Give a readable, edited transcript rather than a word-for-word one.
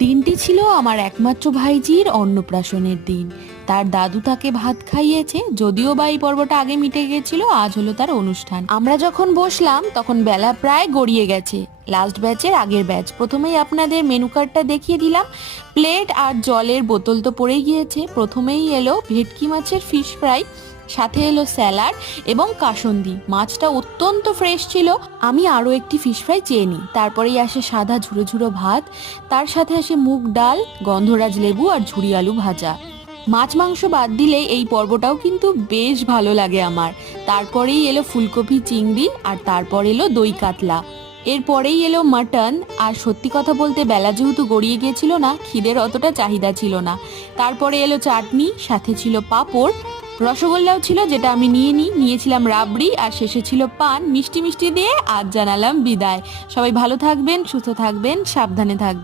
দিনটি ছিল আমার একমাত্র ভাইজির অন্নপ্রাশনের দিন। তার দাদু তাকে ভাত খাইয়েছে, যদিও বা এই পর্বটা আগে মিটে গেছিল। আজ হলো তার অনুষ্ঠান। আমরা যখন বসলাম তখন বেলা প্রায় গড়িয়ে গেছে। লাস্ট ব্যাচের আগের ব্যাচ। প্রথমেই আপনাদের মেনু কার্ডটা দেখিয়ে দিলাম। প্লেট আর জলের বোতল তো পড়েই গিয়েছে। প্রথমেই এলো ভেটকি মাছের ফিশ ফ্রাই, সাথে এলো স্যালাড এবং কাসন্দি। মাছটা অত্যন্ত ফ্রেশ ছিল। আমি আরও একটি ফিশ ফ্রাই চেয়ে নিই। তারপরেই আসে সাদা ঝুড়ো ঝুড়ো ভাত, তার সাথে আসে মুগ ডাল, গন্ধরাজ লেবু আর ঝুরি আলু ভাজা। মাছ মাংস বাদ দিলে এই পর্বটাও কিন্তু বেশ ভালো লাগে আমার। তারপরেই এলো ফুলকপি চিংড়ি, আর তারপর এলো দই কাতলা। এরপরেই এলো মাটন। আর সত্যি কথা বলতে বেলা যেহেতু গড়িয়ে গিয়েছিল না, খিদের অতটা চাহিদা ছিল না। তারপরে এলো চাটনি, সাথে ছিল পাঁপড়, রসগোল্লাও ছিল যেটা আমি নিয়েছিলাম রাবড়ি, আর শেষে ছিল পান। মিষ্টি মিষ্টি দিয়ে আজ জানালাম বিদায়। সবাই ভালো থাকবেন, সুস্থ থাকবেন, সাবধানে থাকবেন।